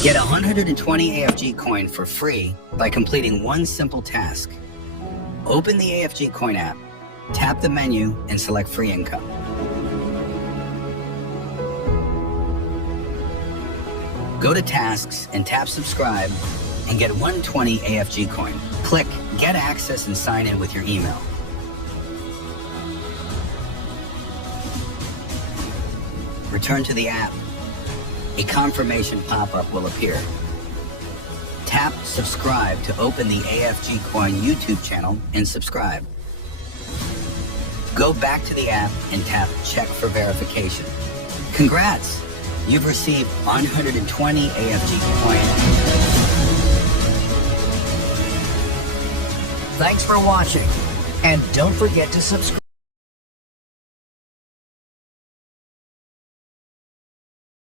Get 120 AFG coin for free by completing one simple task. Open the AFGCoin app, tap the menu, and select free income. Go to tasks and tap subscribe and get 120 AFG coin. Click get access and sign in with your email. Return to the app. A confirmation pop-up will appear. Tap subscribe to open the AFGCoin YouTube channel and subscribe. Go back to the app and tap check for verification. Congrats! You've received 120 AFGCoin. Thanks for watching, and don't forget to subscribe.